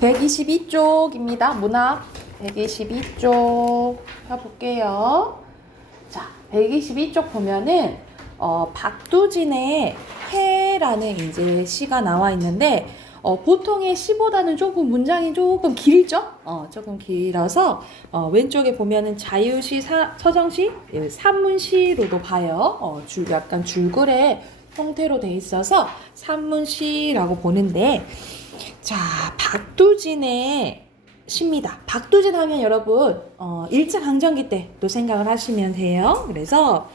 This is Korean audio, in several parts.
122쪽입니다. 문학 122쪽 펴볼게요. 자, 122쪽 보면은 박두진의 해라는 이제 시가 나와 있는데 보통의 시보다는 조금 문장이 조금 길죠? 조금 길어서 왼쪽에 보면은 자유시, 서정시, 산문시로도 봐요. 약간 줄글의 형태로 돼 있어서 산문시라고 보는데 자, 박두진의 시입니다. 박두진 하면 여러분 일제강점기 때 또 생각을 하시면 돼요. 그래서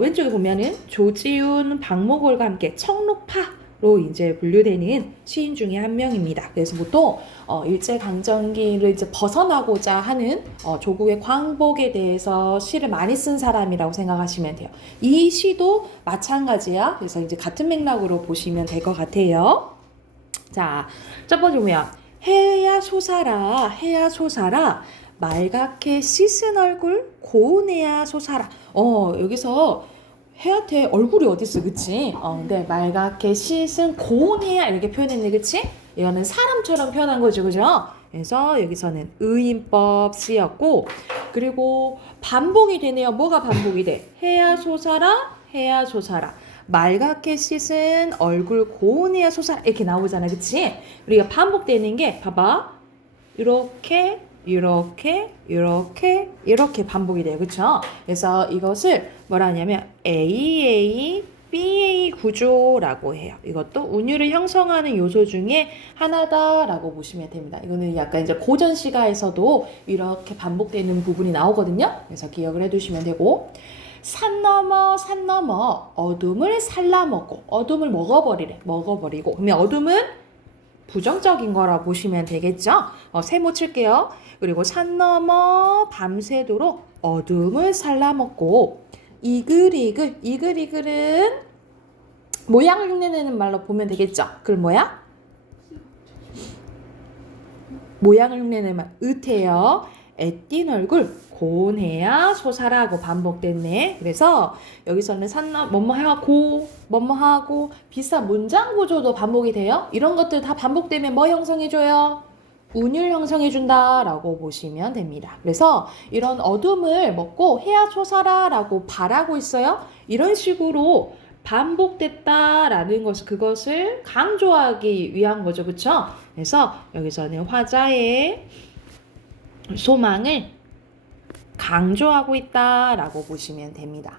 왼쪽에 보면은 조지훈, 박목월과 함께 청록파로 이제 분류되는 시인 중에 한 명입니다. 그래서 보통 일제강점기를 이제 벗어나고자 하는 조국의 광복에 대해서 시를 많이 쓴 사람이라고 생각하시면 돼요. 이 시도 마찬가지야. 그래서 이제 같은 맥락으로 보시면 될 것 같아요. 자, 첫 번째 보면 해야 솟아라, 해야 솟아라, 말갛게 씻은 얼굴 고운해야 솟아라. 여기서 해한테 얼굴이 어딨어, 그치? 근데 말갛게 씻은 고운해야 이렇게 표현했네, 그치? 이거는 사람처럼 표현한 거죠, 그죠? 그래서 여기서는 의인법 쓰였고, 그리고 반복이 되네요. 뭐가 반복이 돼? 해야 솟아라, 해야 솟아라. 말갛게 씻은 얼굴 고운해야 솟아라 이렇게 나오잖아, 그치? 우리가 반복되는 게 봐봐, 이렇게 이렇게 이렇게 이렇게 반복이 돼요, 그쵸? 그래서 이것을 뭐라 하냐면 AA, BA 구조라고 해요. 이것도 운율을 형성하는 요소 중에 하나다라고 보시면 됩니다. 이거는 약간 이제 고전 시가에서도 이렇게 반복되는 부분이 나오거든요. 그래서 기억을 해두시면 되고, 산 넘어 어둠을 살라먹고, 어둠을 먹어버리고. 그러면 어둠은 부정적인 거라 보시면 되겠죠? 세모 칠게요. 그리고 산 넘어 밤새도록 어둠을 살라먹고, 이글이글은 모양을 흉내내는 말로 보면 되겠죠? 그럼 뭐야? 모양을 흉내내는 말 으태요. 애띤 얼굴 고운해야 솟아라고 반복됐네. 그래서 여기서는 뭐뭐하고 비슷한 문장 구조도 반복이 돼요. 이런 것들 다 반복되면 뭐 형성해줘요? 운율 형성해준다 라고 보시면 됩니다. 그래서 이런 어둠을 먹고 해야 솟아라 라고 바라고 있어요. 이런 식으로 반복됐다라는 그것을 강조하기 위한 거죠. 그쵸? 그래서 여기서는 화자의 소망을 강조하고 있다라고 보시면 됩니다.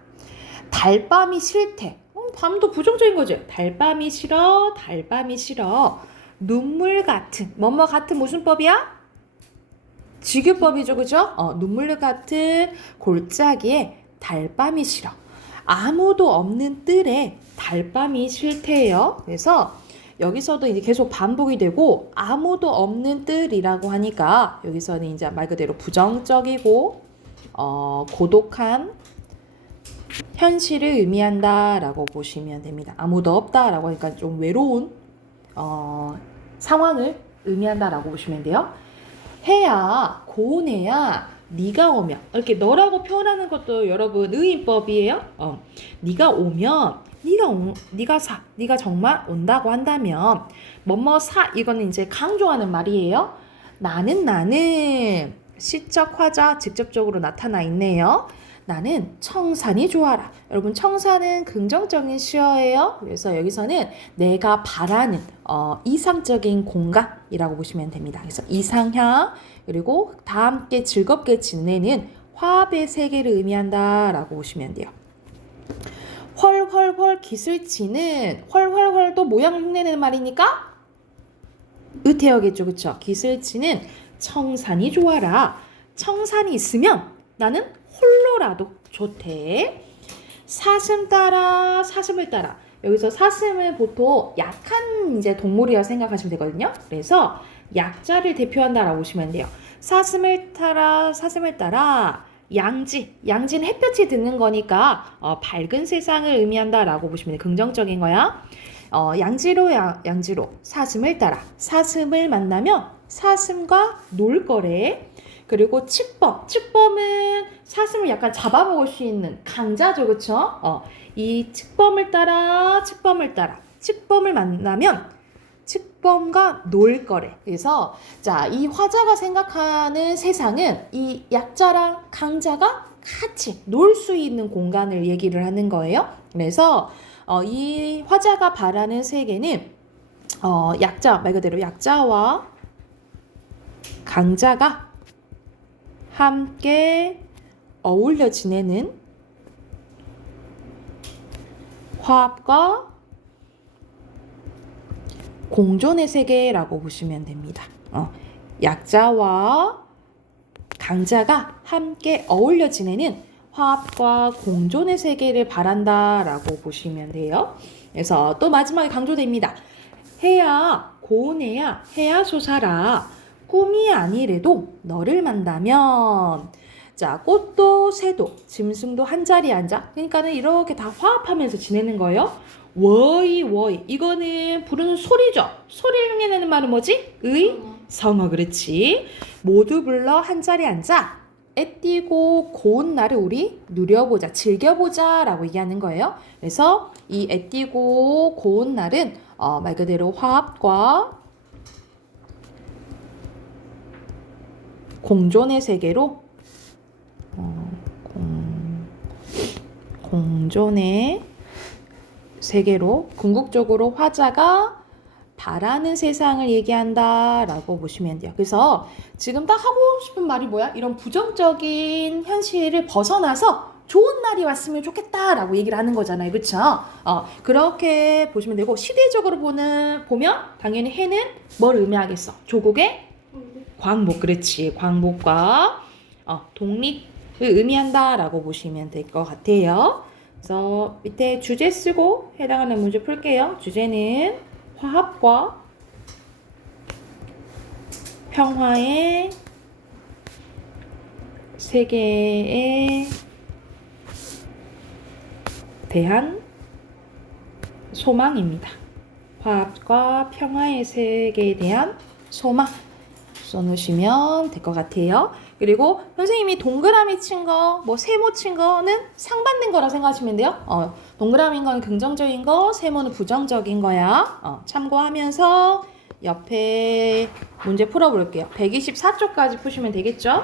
달밤이 싫대. 밤도 부정적인 거죠. 달밤이 싫어. 눈물 같은. 뭐뭐 같은 무슨 법이야? 직유법이죠, 그죠? 눈물 같은 골짜기에 달밤이 싫어. 아무도 없는 뜰에 달밤이 싫대요. 그래서 여기서도 이제 계속 반복이 되고, 아무도 없는 뜰이라고 하니까 여기서는 이제 말 그대로 부정적이고 고독한 현실을 의미한다라고 보시면 됩니다. 아무도 없다라고 하니까 좀 외로운 상황을 의미한다라고 보시면 돼요. 해야 고운해야 네가 오면, 이렇게 너라고 표현하는 것도 여러분 의인법이에요. 네가 오면, 네가 정말 온다고 한다면 뭐뭐 사, 이거는 이제 강조하는 말이에요. 나는 시적 화자 직접적으로 나타나 있네요. 나는 청산이 좋아라. 여러분, 청산은 긍정적인 시어예요. 그래서 여기서는 내가 바라는 이상적인 공간이라고 보시면 됩니다. 그래서 이상향, 그리고 다 함께 즐겁게 지내는 화합의 세계를 의미한다라고 보시면 돼요. 헐헐헐 기슬치는, 헐헐헐도 모양을 흉내내는 말이니까 의태어겠죠, 그쵸? 기슬치는 청산이 좋아라. 청산이 있으면 나는 홀로라도 좋대. 사슴을 따라. 여기서 사슴은 보통 약한 이제 동물이라고 생각하시면 되거든요. 그래서 약자를 대표한다라고 보시면 돼요. 사슴을 따라 양지는 햇볕이 드는 거니까 밝은 세상을 의미한다라고 보시면 돼요. 긍정적인 거야. 양지로 사슴을 따라. 사슴을 만나면 사슴과 놀 거래. 그리고 칙범은 사슴을 약간 잡아먹을 수 있는 강자죠, 그쵸? 이 칙범을 따라 칙범을 만나면 측범과 놀 거래. 그래서 자, 이 화자가 생각하는 세상은 이 약자랑 강자가 같이 놀 수 있는 공간을 얘기를 하는 거예요. 그래서 이 화자가 바라는 세계는 약자, 말 그대로 약자와 강자가 함께 어울려 지내는 화합과 공존의 세계라고 보시면 됩니다. 약자와 강자가 함께 어울려 지내는 화합과 공존의 세계를 바란다라고 보시면 돼요. 그래서 또 마지막에 강조됩니다. 해야 고운해야 해야 솟아라 꿈이 아니래도 너를 만나면. 자, 꽃도 새도 짐승도 한 자리에 앉아. 그러니까는 이렇게 다 화합하면서 지내는 거예요. 워이 워이, 이거는 부르는 소리죠. 소리를 흉내내는 말은 뭐지? 성어. 그렇지. 모두 불러 한 자리에 앉아 애띠고 고운 날을 우리 누려보자, 즐겨보자 라고 얘기하는 거예요. 그래서 이 애띠고 고운 날은 말 그대로 화합과 공존의 세계로 공존의 세계로 궁극적으로 화자가 바라는 세상을 얘기한다 라고 보시면 돼요. 그래서 지금 딱 하고 싶은 말이 뭐야? 이런 부정적인 현실을 벗어나서 좋은 날이 왔으면 좋겠다 라고 얘기를 하는 거잖아요. 그쵸? 그렇게 보시면 되고, 시대적으로 보면 당연히 해는 뭘 의미하겠어? 조국의 광복. 그렇지. 광복과 독립을 의미한다 라고 보시면 될 것 같아요. 그래서 밑에 주제 쓰고 해당하는 문제 풀게요. 주제는 화합과 평화의 세계에 대한 소망입니다. 화합과 평화의 세계에 대한 소망 써놓으시면 될 것 같아요. 그리고 선생님이 동그라미 친 거, 뭐 세모 친 거는 상반된 거라 생각하시면 돼요. 동그라미인 건 긍정적인 거, 세모는 부정적인 거야. 참고하면서 옆에 문제 풀어볼게요. 124쪽까지 푸시면 되겠죠?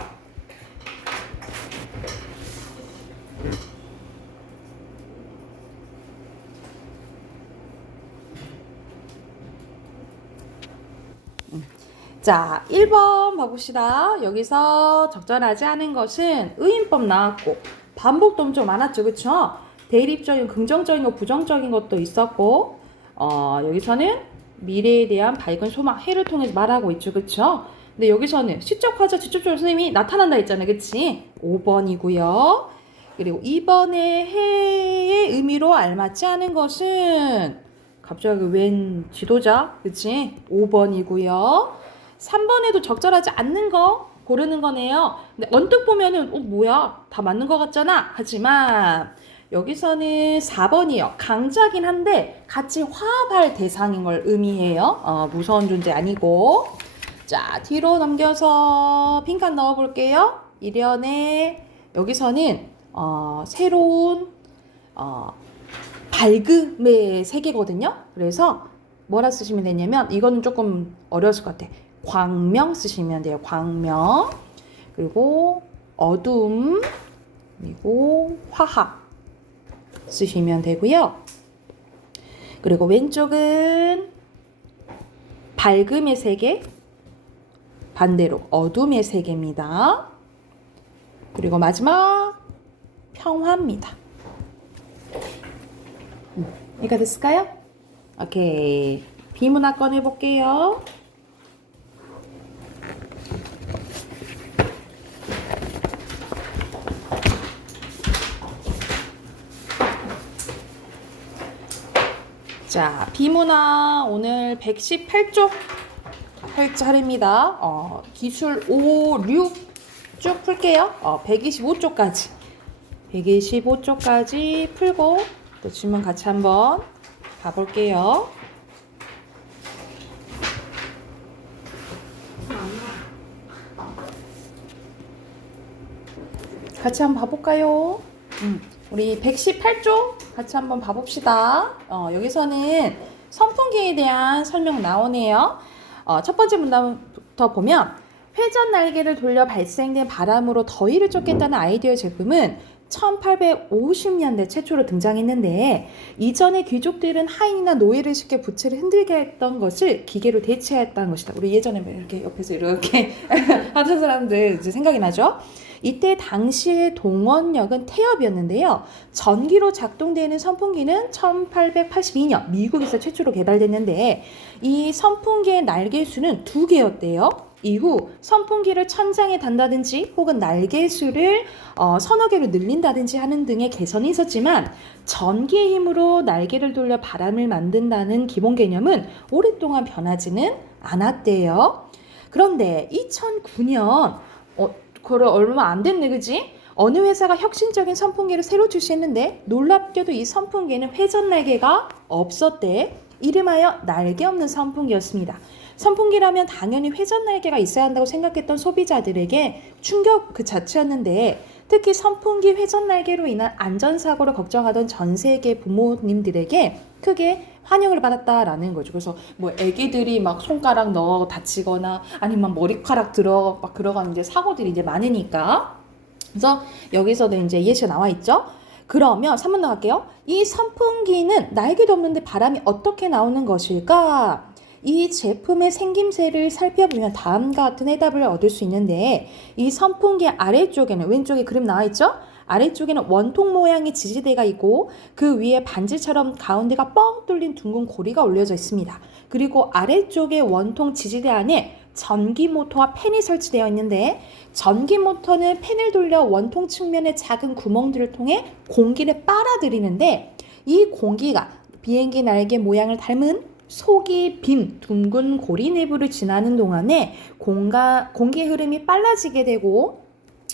자, 1번 봐봅시다. 여기서 적절하지 않은 것은 의인법 나왔고 반복도 엄청 많았죠. 그쵸? 대립적인 긍정적인 거 부정적인 것도 있었고 여기서는 미래에 대한 밝은 소망, 해를 통해서 말하고 있죠. 그쵸? 근데 여기서는 시적 화자 직접적으로 선생님이 나타난다 했잖아요. 그치? 5번이고요. 그리고 2번의 해의 의미로 알맞지 않은 것은 갑자기 웬 지도자? 그치? 5번이고요. 3번에도 적절하지 않는 거 고르는 거네요. 근데 언뜻 보면은 뭐야? 다 맞는 것 같잖아. 하지만 여기서는 4번이에요. 강자긴 한데 같이 화합할 대상인 걸 의미해요. 무서운 존재 아니고. 자, 뒤로 넘겨서 빈칸 넣어볼게요. 1연에 여기서는 새로운 밝음의 세계거든요. 그래서 뭐라 쓰시면 되냐면 이거는 조금 어려웠을 것 같아. 광명 쓰시면 돼요. 광명. 그리고 어둠, 그리고 화합 쓰시면 되고요. 그리고 왼쪽은 밝음의 세계, 반대로 어둠의 세계입니다. 그리고 마지막 평화입니다. 이거 됐을까요? 오케이. 비문화 꺼내볼게요. 자, 비문화 오늘 118쪽 할 차례입니다. 기술 5, 6 쭉 풀게요. 125쪽까지. 125쪽까지 풀고 또 질문 같이 한번 봐볼게요. 같이 한번 봐볼까요? 우리 118쪽 같이 한번 봐봅시다. 여기서는 선풍기에 대한 설명 나오네요. 첫 번째 문단부터 보면 회전 날개를 돌려 발생된 바람으로 더위를 쫓겠다는 아이디어 제품은 1850년대 최초로 등장했는데 이전의 귀족들은 하인이나 노예를 쉽게 부채를 흔들게 했던 것을 기계로 대체했다는 것이다. 우리 예전에 이렇게 옆에서 이렇게 하던 사람들 이제 생각이 나죠? 이때 당시의 동원력은 태엽이었는데요. 전기로 작동되는 선풍기는 1882년 미국에서 최초로 개발됐는데 이 선풍기의 날개수는 2개였대요. 이후 선풍기를 천장에 단다든지 혹은 날개수를 서너 개로 늘린다든지 하는 등의 개선이 있었지만 전기의 힘으로 날개를 돌려 바람을 만든다는 기본 개념은 오랫동안 변하지는 않았대요. 그런데 2009년 그래 얼마 안 됐네 그지? 어느 회사가 혁신적인 선풍기를 새로 출시했는데 놀랍게도 이 선풍기에는 회전 날개가 없었대. 이름하여 날개 없는 선풍기였습니다. 선풍기라면 당연히 회전 날개가 있어야 한다고 생각했던 소비자들에게 충격 그 자체였는데 특히 선풍기 회전 날개로 인한 안전사고를 걱정하던 전 세계 부모님들에게 크게 환영을 받았다라는 거죠. 그래서 뭐 애기들이 막 손가락 넣어 다치거나 아니면 머리카락 들어가는 이제 사고들이 이제 많으니까. 그래서 여기서도 이제 예시가 나와 있죠. 그러면 3번 나갈게요. 이 선풍기는 날개도 없는데 바람이 어떻게 나오는 것일까? 이 제품의 생김새를 살펴보면 다음과 같은 해답을 얻을 수 있는데 이 선풍기 아래쪽에는 왼쪽에 그림 나와 있죠? 아래쪽에는 원통 모양의 지지대가 있고 그 위에 반지처럼 가운데가 뻥 뚫린 둥근 고리가 올려져 있습니다. 그리고 아래쪽에 원통 지지대 안에 전기 모터와 팬이 설치되어 있는데 전기 모터는 팬을 돌려 원통 측면의 작은 구멍들을 통해 공기를 빨아들이는데 이 공기가 비행기 날개 모양을 닮은 속이 빈 둥근 고리 내부를 지나는 동안에 공기의 흐름이 빨라지게 되고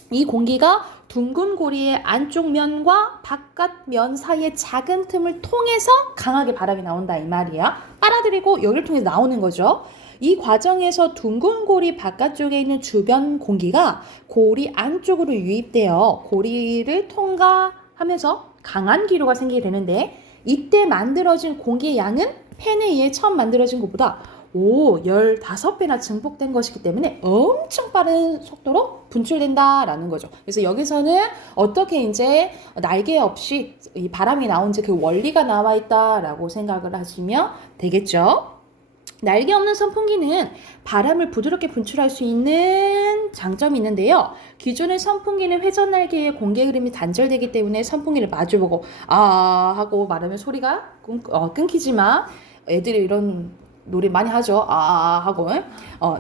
이 공기가 둥근 고리의 안쪽 면과 바깥 면 사이의 작은 틈을 통해서 강하게 바람이 나온다 이 말이야. 빨아들이고 여기를 통해서 나오는 거죠. 이 과정에서 둥근 고리 바깥쪽에 있는 주변 공기가 고리 안쪽으로 유입되어 고리를 통과하면서 강한 기류가 생기게 되는데 이때 만들어진 공기의 양은 팬에 의해 처음 만들어진 것보다 15배나 증폭된 것이기 때문에 엄청 빠른 속도로 분출된다라는 거죠. 그래서 여기서는 어떻게 이제 날개 없이 이 바람이 나온지 그 원리가 나와 있다라고 생각을 하시면 되겠죠. 날개 없는 선풍기는 바람을 부드럽게 분출할 수 있는 장점이 있는데요. 기존의 선풍기는 회전 날개의 공기 흐름이 단절되기 때문에 선풍기를 마주보고 하고 말하면 소리가 끊기지만 애들이 이런 노래 많이 하죠. 하고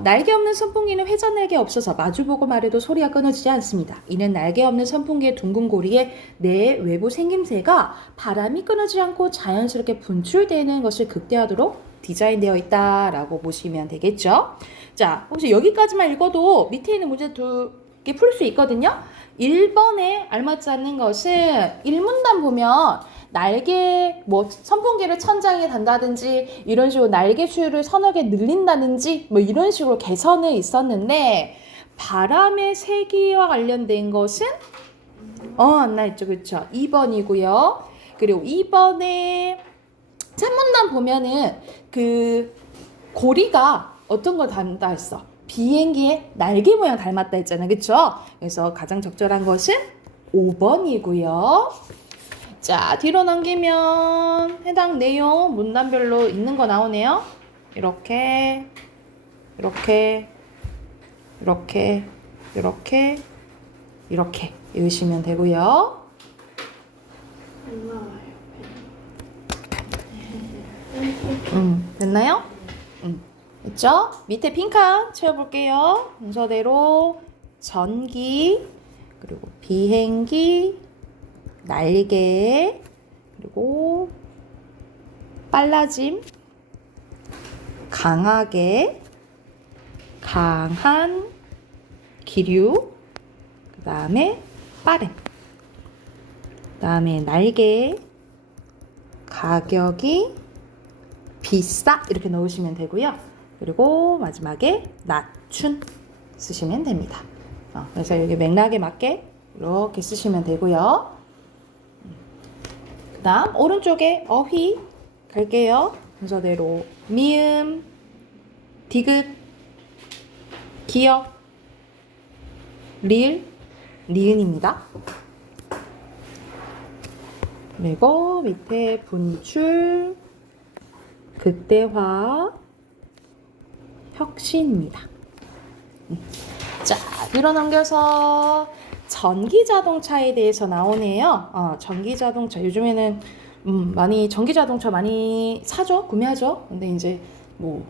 날개 없는 선풍기는 회전 날개 없어서 마주보고 말해도 소리가 끊어지지 않습니다. 이는 날개 없는 선풍기의 둥근 고리의 내 외부 생김새가 바람이 끊어지지 않고 자연스럽게 분출되는 것을 극대화하도록 디자인되어 있다라고 보시면 되겠죠. 자, 혹시 여기까지만 읽어도 밑에 있는 문제 2개 풀 수 있거든요. 1번에 알맞지 않는 것은 1문단 보면 날개 선풍기를 천장에 단다든지 이런 식으로 날개 수를 서너 개 늘린다든지 이런 식으로 개선이 있었는데 바람의 세기와 관련된 것은 안 나있죠. 그렇죠. 2번이고요. 그리고 2번에 3문단 보면은 그 고리가 어떤 걸 닮다 했어? 비행기의 날개 모양 닮았다 했잖아. 그쵸? 그래서 가장 적절한 것은 5번이고요. 자, 뒤로 넘기면 해당 내용 문단별로 있는 거 나오네요. 이렇게 읽으시면 되고요. 됐나요? 됐죠? 밑에 빈칸 채워볼게요. 순서대로 전기, 그리고 비행기, 날개, 그리고 빨라짐, 강하게, 강한, 기류, 그 다음에 빠름, 그 다음에 날개, 가격이 비싸 이렇게 넣으시면 되고요. 그리고 마지막에 낮춘 쓰시면 됩니다. 그래서 여기 맥락에 맞게 이렇게 쓰시면 되고요. 그 다음 오른쪽에 어휘 갈게요. 순서대로 미음, 디귿, 기역, 리을, 니은입니다. 그리고 밑에 분출, 극대화, 혁신입니다. 자, 뒤로 넘겨서 전기자동차에 대해서 나오네요. 전기자동차 요즘에는 많이 전기자동차 많이 사죠, 구매하죠. 근데 이제 뭐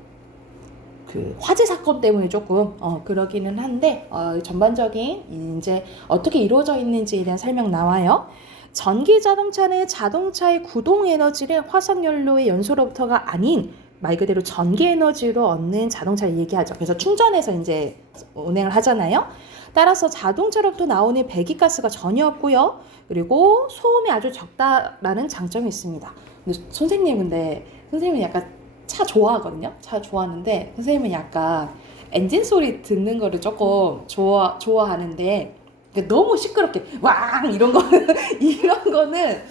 그 화재 사건 때문에 조금 그러기는 한데 전반적인 이제 어떻게 이루어져 있는지에 대한 설명 나와요. 전기 자동차는 자동차의 구동 에너지를 화석연료의 연소로부터가 아닌 말 그대로 전기 에너지로 얻는 자동차를 얘기하죠. 그래서 충전해서 이제 운행을 하잖아요. 따라서 자동차로부터 나오는 배기가스가 전혀 없고요. 그리고 소음이 아주 적다라는 장점이 있습니다. 근데 선생님은 약간 차 좋아하거든요. 차 좋아하는데 선생님은 약간 엔진 소리 듣는 거를 조금 좋아하는데 너무 시끄럽게 왕 이런 거는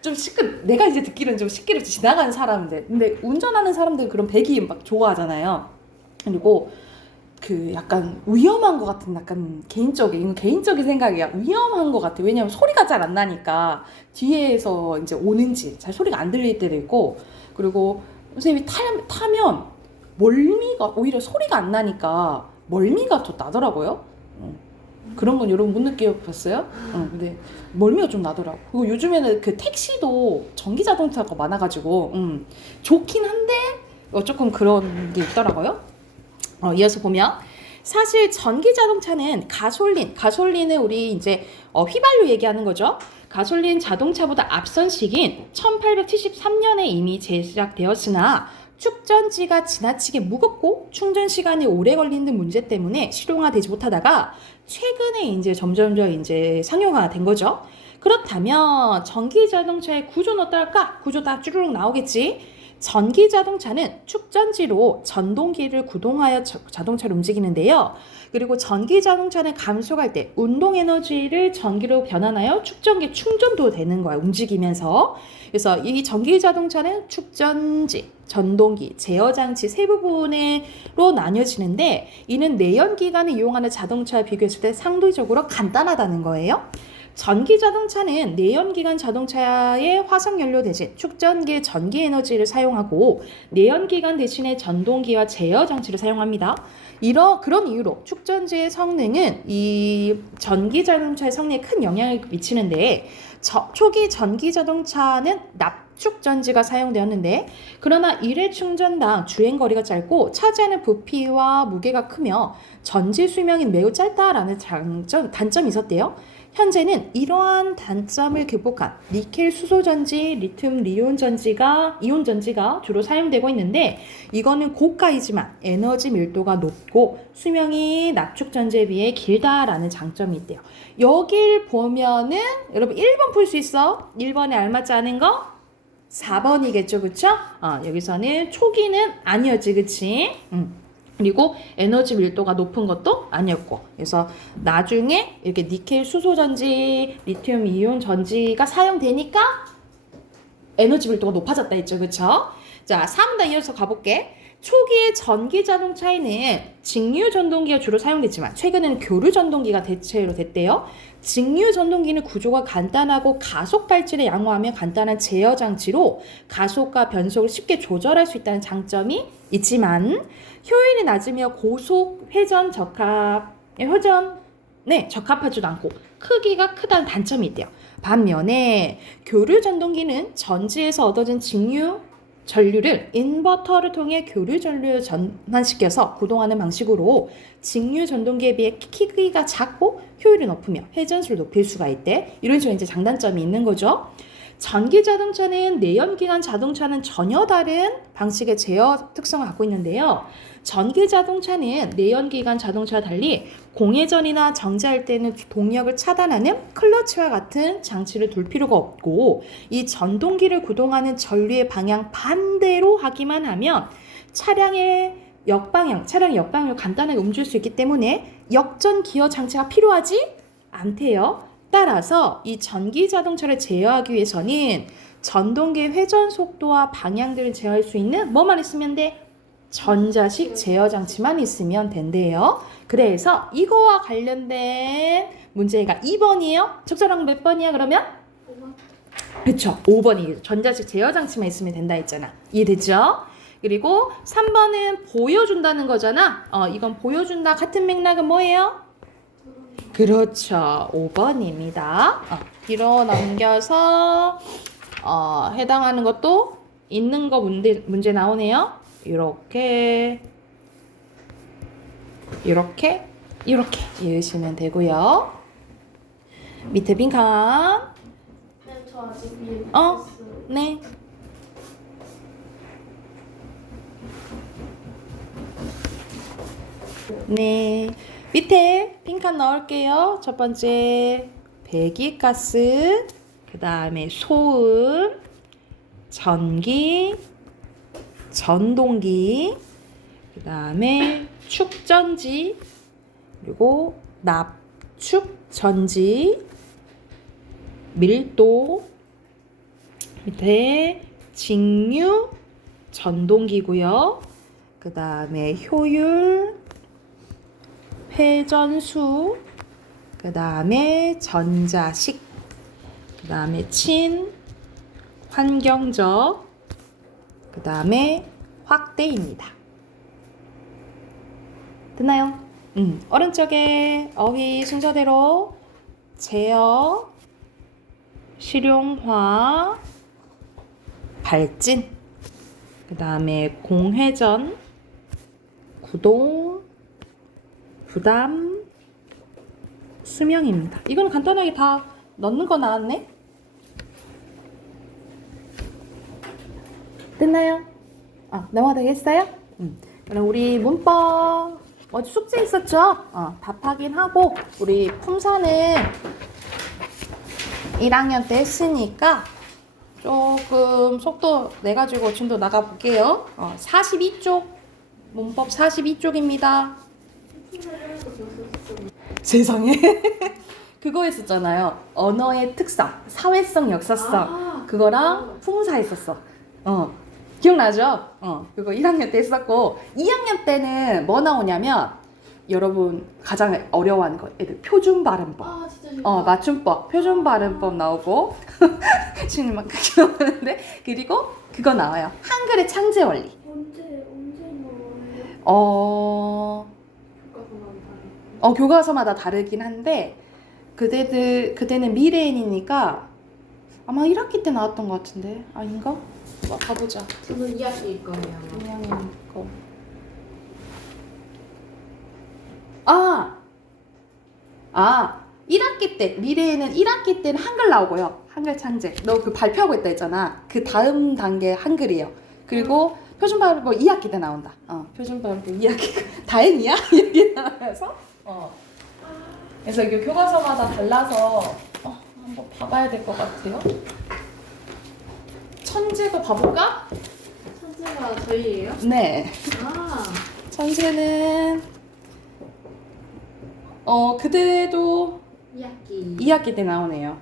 좀 내가 이제 듣기로는 좀 시끄럽게 지나가는 사람인데 근데 운전하는 사람들은 그런 배기 막 좋아하잖아요. 그리고 그 약간 위험한 것 같은 약간 이건 개인적인 생각이야. 위험한 것 같아. 왜냐면 소리가 잘 안 나니까 뒤에서 이제 오는지 잘 소리가 안 들릴 때도 있고 그리고 선생님이 타면 멀미가 오히려 소리가 안 나니까 멀미가 더 나더라고요. 그런 건 여러분 못 느껴봤어요? 근데 멀미가 좀 나더라고. 그리고 요즘에는 그 택시도 전기 자동차가 많아가지고 좋긴 한데 조금 그런 게 있더라고요. 이어서 보면 사실 전기 자동차는 가솔린은 우리 이제 휘발유 얘기하는 거죠. 가솔린 자동차보다 앞선 시기인 1873년에 이미 제작되었으나 축전지가 지나치게 무겁고 충전 시간이 오래 걸리는 문제 때문에 실용화되지 못하다가 최근에 이제 점점점 이제 상용화가 된 거죠. 그렇다면 전기 자동차의 구조는 어떨까? 구조 다 쭈루룩 나오겠지. 전기 자동차는 축전지로 전동기를 구동하여 자동차를 움직이는데요. 그리고 전기 자동차는 감속할 때 운동 에너지를 전기로 변환하여 축전기 충전도 되는 거예요. 움직이면서. 그래서 이 전기 자동차는 축전지, 전동기, 제어장치 세 부분으로 나뉘어지는데 이는 내연기관을 이용하는 자동차와 비교했을 때 상대적으로 간단하다는 거예요. 전기 자동차는 내연기관 자동차의 화석연료 대신 축전기의 전기 에너지를 사용하고 내연기관 대신에 전동기와 제어 장치를 사용합니다. 그런 이유로 축전지의 성능은 이 전기 자동차의 성능에 큰 영향을 미치는데 초기 전기 자동차는 납축전지가 사용되었는데 그러나 1회 충전당 주행거리가 짧고 차지하는 부피와 무게가 크며 전지 수명이 매우 짧다라는 단점이 있었대요. 현재는 이러한 단점을 극복한 니켈 수소전지, 리튬 이온 전지가 주로 사용되고 있는데 이거는 고가이지만 에너지 밀도가 높고 수명이 납축전지에 비해 길다라는 장점이 있대요. 여길 보면은 여러분 1번 풀 수 있어? 1번에 알맞지 않은 거? 4번이겠죠, 그쵸? 여기서는 초기는 아니었지, 그치? 그리고 에너지 밀도가 높은 것도 아니었고 그래서 나중에 이렇게 니켈 수소전지, 리튬 이온 전지가 사용되니까 에너지 밀도가 높아졌다 했죠. 그쵸? 자, 3단 이어서 가볼게. 초기의 전기 자동차에는 직류 전동기가 주로 사용됐지만 최근에는 교류 전동기가 대체로 됐대요. 직류 전동기는 구조가 간단하고 가속 발진을 양호하며 간단한 제어 장치로 가속과 변속을 쉽게 조절할 수 있다는 장점이 있지만 효율이 낮으며 고속 적합하지도 않고 크기가 크다는 단점이 있대요. 반면에 교류 전동기는 전지에서 얻어진 직류 전류를 인버터를 통해 교류 전류를 전환시켜서 구동하는 방식으로 직류 전동기에 비해 크기가 작고 효율이 높으며 회전수를 높일 수가 있대. 이런 식으로 이제 장단점이 있는 거죠. 전기 자동차는 내연기관 자동차는 전혀 다른 방식의 제어 특성을 갖고 있는데요. 전기 자동차는 내연기관 자동차와 달리 공회전이나 정지할 때는 동력을 차단하는 클러치와 같은 장치를 둘 필요가 없고 이 전동기를 구동하는 전류의 방향 반대로 하기만 하면 차량의 역방향을 간단하게 움직일 수 있기 때문에 역전 기어 장치가 필요하지 않대요. 따라서 이 전기 자동차를 제어하기 위해서는 전동기의 회전 속도와 방향들을 제어할 수 있는 뭐만 있으면 돼? 전자식 제어 장치만 있으면 된대요. 그래서 이거와 관련된 문제가 2번이에요. 적절한 건 몇 번이야 그러면? 그쵸, 5번이겠죠. 전자식 제어 장치만 있으면 된다 했잖아. 이해됐죠? 그리고 3번은 보여준다는 거잖아. 이건 보여준다. 같은 맥락은 뭐예요? 그렇죠. 5번입니다. 뒤로 넘겨서 해당하는 것도 있는 거 문제 나오네요. 이렇게 이으시면 되고요. 밑에 빈칸. 네, 저 아직 위에 네. 네. 밑에 빈칸 넣을게요. 첫 번째 배기가스, 그 다음에 소음, 전기, 전동기, 그 다음에 축전지, 그리고 납축전지, 밀도, 밑에 직류 전동기고요. 그 다음에 효율, 회전수, 그 다음에 전자식, 그 다음에 환경적, 그 다음에 확대입니다. 됐나요? 오른쪽에 어휘 순서대로 제어, 실용화, 발진, 그 다음에 공회전, 구동, 부담, 수명입니다. 이거는 간단하게 다 넣는 거 나왔네? 됐나요? 넘어가 되겠어요? 그럼 우리 문법 어제 숙제 있었죠? 답하긴 하고 우리 품사는 1학년 때 했으니까 조금 속도 내가지고 진도 나가볼게요. 42쪽 문법 42쪽입니다. 세상에 그거 했었잖아요. 언어의 특성, 사회성, 역사성 그거랑 품사 했었어. 기억나죠? 그거 1학년 때 했었고 2학년 때는 뭐 나오냐면 여러분 가장 어려워하는 거 애들 표준 발음법. 진짜 맞춤법, 표준 발음법 나오고 지금 막 그렇게 나오는데 그리고 그거 나와요. 한글의 창제 원리. 언제 나와요? 교과서마다 다르긴 한데 그때는 미래인이니까 아마 1학기 때 나왔던 것 같은데 아닌가? 가보자. 저는 2학기일 거예요. 2학년 거. 1학기 때 미래에는 1학기 때는 한글 나오고요. 한글 창제. 너 그 발표하고 있다 했잖아. 그 다음 단계 한글이에요. 그리고 표준 발음법 2학기 때 나온다. 표준 발음법 2학기. 다행이야? 여기 나와서. 그래서 이게 교과서마다 달라서 한번 봐봐야 될 것 같아요. 천재도 봐볼까? 천재가 저희예요? 네. 천재는 그대도 2학기 때 나오네요.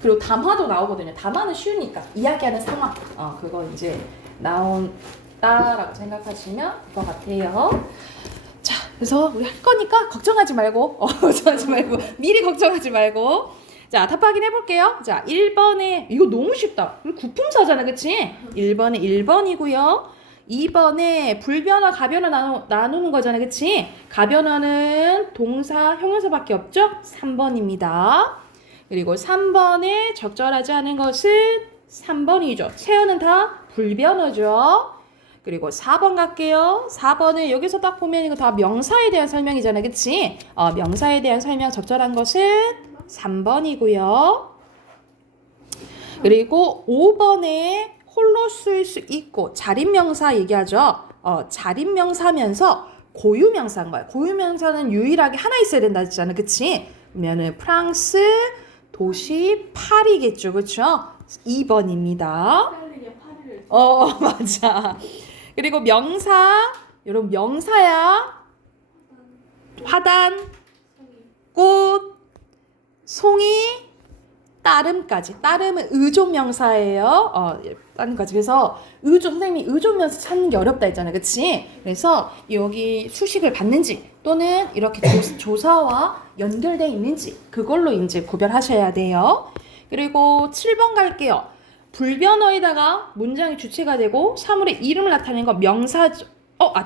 그리고 담화도 나오거든요. 담화는 쉬우니까 이야기하는 상황 그거 이제 나온다라고 생각하시면 될 것 같아요. 자, 그래서 우리 할 거니까 걱정하지 말고 미리 걱정하지 말고 자, 답하긴 해볼게요. 자, 1번에 이거 너무 쉽다. 구품사잖아, 그치? 1번에 1번이고요. 2번에 불변화, 가변화 나누는 거잖아, 그치? 가변화는 동사, 형용사밖에 없죠? 3번입니다. 그리고 3번에 적절하지 않은 것은 3번이죠. 세어는 다 불변어죠. 그리고 4번 갈게요. 4번은 여기서 딱 보면 이거 다 명사에 대한 설명이잖아, 그치? 명사에 대한 설명 적절한 것은 3번이고요. 그리고 5번에 홀로 쓰일 수 있고 자립명사 얘기하죠. 자립명사면서 고유명사인 거야. 고유명사는 유일하게 하나 있어야 된다 했잖아, 그치? 그러면은 프랑스 도시 파리겠죠, 그쵸? 2번입니다. 맞아. 그리고 명사, 여러분 명사야. 화단, 꽃, 송이, 따름까지. 따름은 의존명사예요. 따름까지. 그래서 선생님이 의존명사 찾는 게 어렵다 했잖아요. 그치? 그래서 여기 수식을 받는지 또는 이렇게 조사와 연결되어 있는지 그걸로 이제 구별하셔야 돼요. 그리고 7번 갈게요. 불변어에다가 문장의 주체가 되고 사물의 이름을 나타내는 건 명사죠.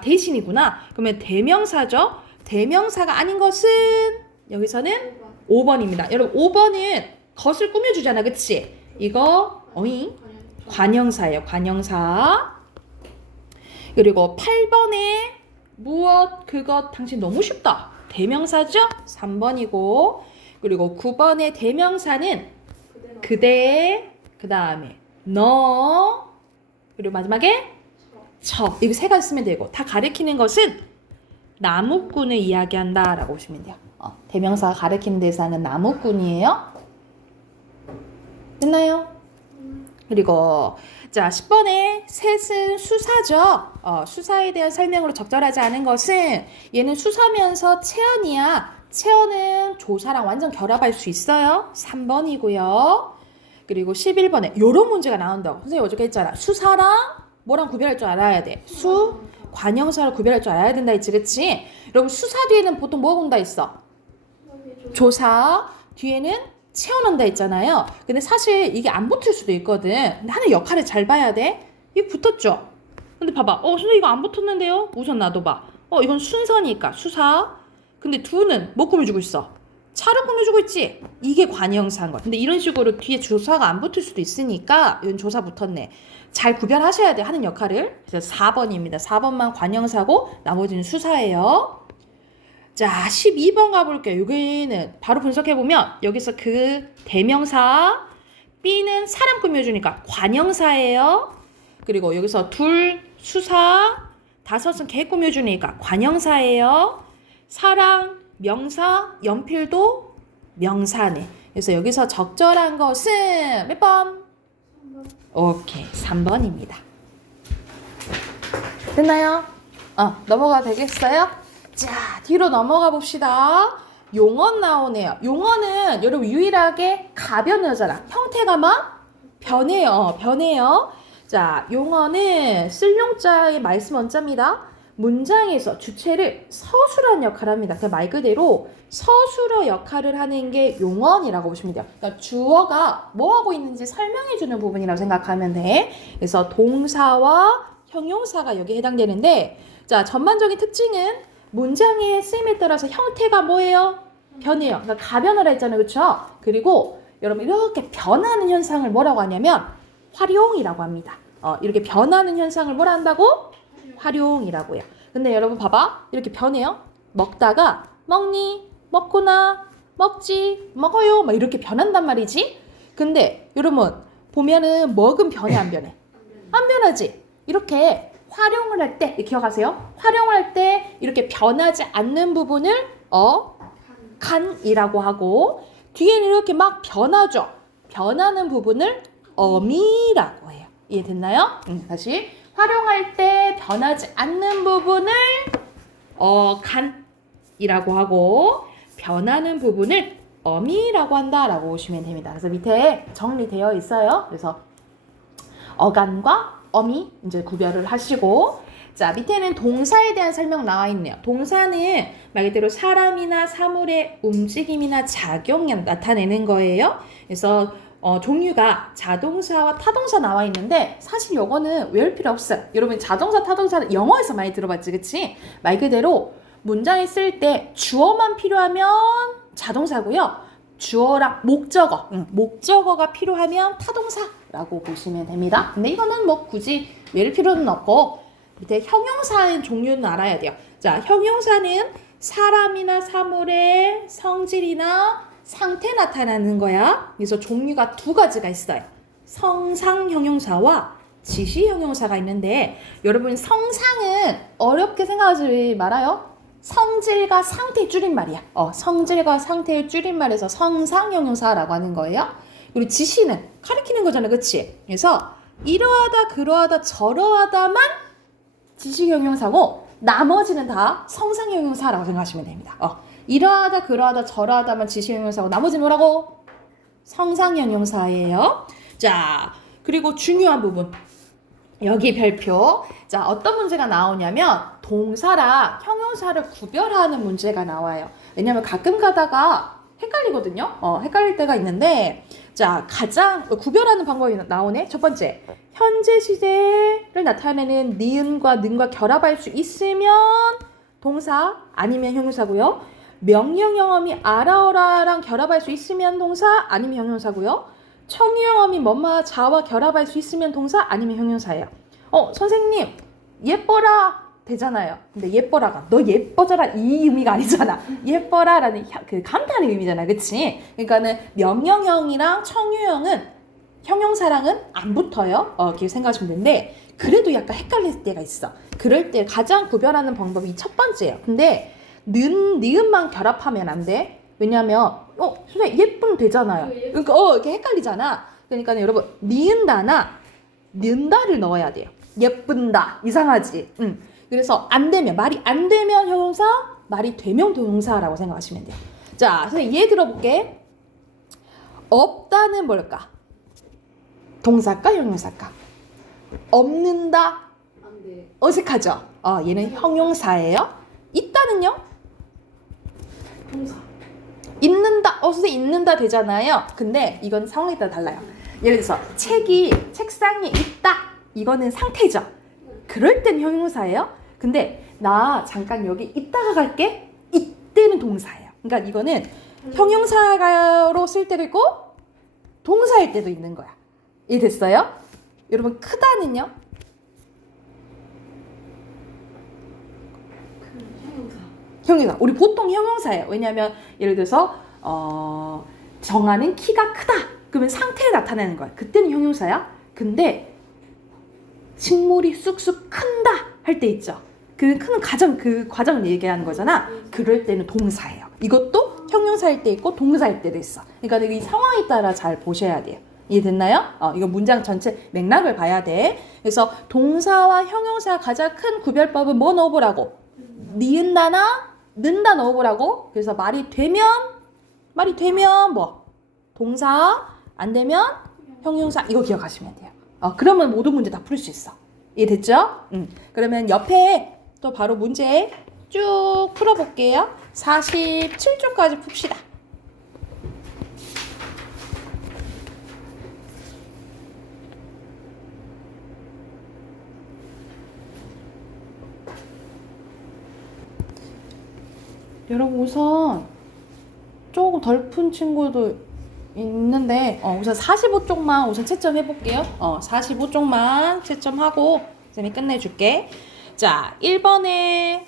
대신이구나. 그러면 대명사죠. 대명사가 아닌 것은 여기서는 5번입니다. 여러분 5번은 것을 꾸며주잖아. 그치? 이거 관형사예요. 관형사. 그리고 8번에 무엇, 그것, 당신 너무 쉽다. 대명사죠? 3번이고 그리고 9번의 대명사는 그대, 그 다음에 너, 그리고 마지막에 저. 이거 세 가지 쓰면 되고 다 가리키는 것은 나무꾼을 이야기한다 라고 보시면 돼요. 대명사가 가리키는 대사는 나무꾼이에요. 됐나요? 그리고 자 10번에 셋은 수사죠. 수사에 대한 설명으로 적절하지 않은 것은 얘는 수사면서 체언이야. 체언은 조사랑 완전 결합할 수 있어요. 3번이고요. 그리고 11번에 요런 문제가 나온다고. 선생님 어저께 했잖아. 수사랑 뭐랑 구별할 줄 알아야 돼. 관형사로 구별할 줄 알아야 된다 했지. 그치? 여러분 수사 뒤에는 보통 뭐가 온다 했어? 조사. 뒤에는 체험한다 했잖아요. 근데 사실 이게 안 붙을 수도 있거든. 근데 하는 역할을 잘 봐야 돼. 이거 붙었죠? 근데 봐봐. 선생님 이거 안 붙었는데요? 우선 놔둬봐. 이건 순서니까 수사. 근데 두는 뭐 꾸며주고 있어? 차를 꾸며주고 있지? 이게 관형사인 거야. 근데 이런 식으로 뒤에 조사가 안 붙을 수도 있으니까 이건 조사 붙었네. 잘 구별하셔야 돼. 하는 역할을. 그래서 4번입니다. 4번만 관형사고 나머지는 수사예요. 자, 12번 가볼게요. 여기는 바로 분석해보면 여기서 그 대명사 B는 사람 꾸며주니까 관형사예요. 그리고 여기서 둘 수사, 다섯은 개 꾸며주니까 관형사예요. 사랑, 명사, 연필도 명사네. 그래서 여기서 적절한 것은 몇 번? 3번. 오케이, 3번입니다. 됐나요? 넘어가도 되겠어요? 자, 뒤로 넘어가 봅시다. 용언 나오네요. 용언은 여러분 유일하게 가변어잖아. 형태가 막 변해요. 자, 용언은 쓸 용자의 말씀 원자입니다. 문장에서 주체를 서술한 역할을 합니다. 그냥 말 그대로 서술어 역할을 하는 게 용언이라고 보시면 돼요. 그러니까 주어가 뭐 하고 있는지 설명해주는 부분이라고 생각하면 돼. 그래서 동사와 형용사가 여기에 해당되는데, 자, 전반적인 특징은 문장의 쓰임에 따라서 형태가 뭐예요? 변해요. 그러니까 가변어라 했잖아요. 그렇죠? 그리고 여러분 이렇게 변하는 현상을 뭐라고 하냐면 활용이라고 합니다. 이렇게 변하는 현상을 뭐라 한다고? 활용이라고 해요. 근데 여러분 봐봐. 이렇게 변해요. 먹다가 먹니? 먹구나? 먹지? 먹어요? 막 이렇게 변한단 말이지. 근데 여러분 보면은 먹은 변해 안 변해? 안 변하지. 이렇게 활용을 할 때, 기억하세요? 활용할 때 이렇게 변하지 않는 부분을 간이라고 하고, 뒤에는 이렇게 막 변하죠. 변하는 부분을 어미라고 해요. 이해됐나요? 다시 활용할 때 변하지 않는 부분을 간이라고 하고, 변하는 부분을 어미라고 한다라고 보시면 됩니다. 그래서 밑에 정리되어 있어요. 그래서 어간과 어미 이제 구별을 하시고, 자 밑에는 동사에 대한 설명 나와 있네요. 동사는 말 그대로 사람이나 사물의 움직임이나 작용이 나타내는 거예요. 그래서 종류가 자동사와 타동사 나와 있는데 사실 요거는 외울 필요 없어요. 여러분 자동사, 타동사는 영어에서 많이 들어봤지, 그치? 말 그대로 문장에 쓸 때 주어만 필요하면 자동사고요. 주어랑 목적어가 필요하면 타동사라고 보시면 됩니다. 근데 이거는 뭐 굳이 외울 필요는 없고, 밑에 형용사의 종류는 알아야 돼요. 자, 형용사는 사람이나 사물의 성질이나 상태 나타나는 거야. 그래서 종류가 두 가지가 있어요. 성상 형용사와 지시 형용사가 있는데, 여러분 성상은 어렵게 생각하지 말아요. 성질과 상태의 줄임말이야. 성질과 상태의 줄임말에서 성상 형용사라고 하는 거예요. 그리고 지시는 가리키는 거잖아, 그치? 그래서 이러하다, 그러하다, 저러하다만 지시 형용사고, 나머지는 다 성상 형용사라고 생각하시면 됩니다. 이러하다, 그러하다, 저러하다만 지시 형용사고, 나머지는 뭐라고? 성상 형용사예요. 자, 그리고 중요한 부분. 여기 별표. 자, 어떤 문제가 나오냐면 동사랑 형용사를 구별하는 문제가 나와요. 왜냐면 가끔 가다가 헷갈리거든요. 헷갈릴 때가 있는데 자, 가장 구별하는 방법이 나오네. 첫 번째, 현재 시제를 나타내는 니은과 는과 결합할 수 있으면 동사 아니면 형용사고요. 명령형음이 알아어라랑 결합할 수 있으면 동사 아니면 형용사고요. 청유형음이 뭐뭐 자와 결합할 수 있으면 동사 아니면 형용사예요. 선생님 예뻐라 되잖아요. 근데 예뻐라가 너 예뻐져라 이 의미가 아니잖아. 예뻐라라는 그 감탄의 의미잖아. 그치? 그러니까는 명령형이랑 청유형은 형용사랑은 안 붙어요. 이렇게 생각하시면 되는데 그래도 약간 헷갈릴 때가 있어. 그럴 때 가장 구별하는 방법이 첫 번째예요. 근데 니은만 결합하면 안 돼. 왜냐면 선생님 예쁨 되잖아요. 그러니까 이렇게 헷갈리잖아. 그러니까 여러분 니은다나 는다를 넣어야 돼요. 예쁜다 이상하지. 그래서 안 되면 말이 안 되면 형용사, 말이 되면 동사라고 생각하시면 돼요. 자, 선생님 얘 들어볼게. 없다는 뭘까? 동사일까 형용사일까? 없는다. 안 돼. 어색하죠? 얘는 형용사예요. 있다는요? 동사. 있는다. 선생님 있는다 되잖아요. 근데 이건 상황에 따라 달라요. 예를 들어서 책이 책상에 있다. 이거는 상태죠. 그럴 땐 형용사예요. 근데 나 잠깐 여기 있다가 갈게. 이때는 동사예요. 그러니까 이거는 형용사로 쓸 때도 있고 동사일 때도 있는 거야. 이해됐어요? 여러분 크다는요? 형용사. 형용사. 우리 보통 형용사예요. 왜냐하면 예를 들어서 정하는 키가 크다. 그러면 상태에 나타내는 거야. 그때는 형용사야. 근데 식물이 쑥쑥 큰다 할 때 있죠. 그 큰 그 과정을 얘기하는 거잖아. 그럴 때는 동사예요. 이것도 형용사일 때 있고 동사일 때도 있어. 그러니까 이 상황에 따라 잘 보셔야 돼요. 이해됐나요? 이거 문장 전체 맥락을 봐야 돼. 그래서 동사와 형용사 가장 큰 구별법은 뭐 넣어보라고? 니은다나 는다 넣어보라고. 그래서 말이 되면 뭐? 동사, 안 되면 형용사. 이거 기억하시면 돼요. 그러면 모든 문제 다 풀 수 있어. 이해됐죠? 그러면 옆에 또 바로 문제 쭉 풀어볼게요. 47쪽까지 풉시다. 여러분 우선 조금 덜 푼 친구도 있는데 우선 45쪽만 우선 채점해 볼게요. 45쪽만 채점하고 선생님이 끝내줄게. 자, 1번에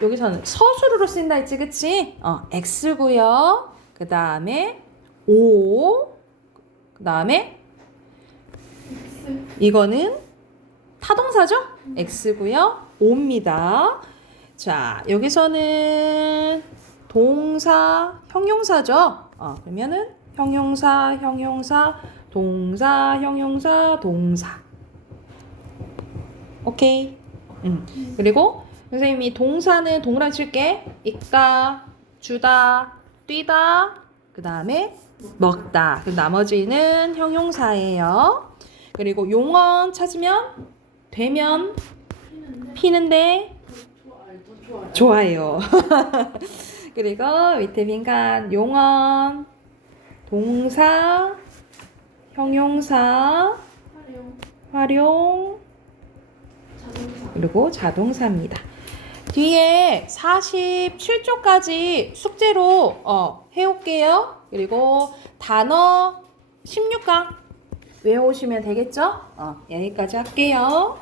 여기서는 서술으로 쓴다 했지, 그치? X고요. 그 다음에 O, 그 다음에 이거는 타동사죠? X고요. O입니다. 자, 여기서는 동사, 형용사죠? 그러면은 형용사, 동사, 형용사, 동사. 오케이. 그리고 선생님이 동사는 동그라미 칠게. 있다, 주다, 뛰다, 그 다음에 먹다. 그리고 나머지는 형용사예요. 그리고 용언 찾으면 되면 피는데 더 좋아요. 좋아요. 그리고 밑에 빈칸 용언, 동사, 형용사, 활용, 자동사. 그리고 자동사입니다. 뒤에 47쪽까지 숙제로 해올게요. 그리고 단어 16강 외워오시면 되겠죠? 여기까지 할게요.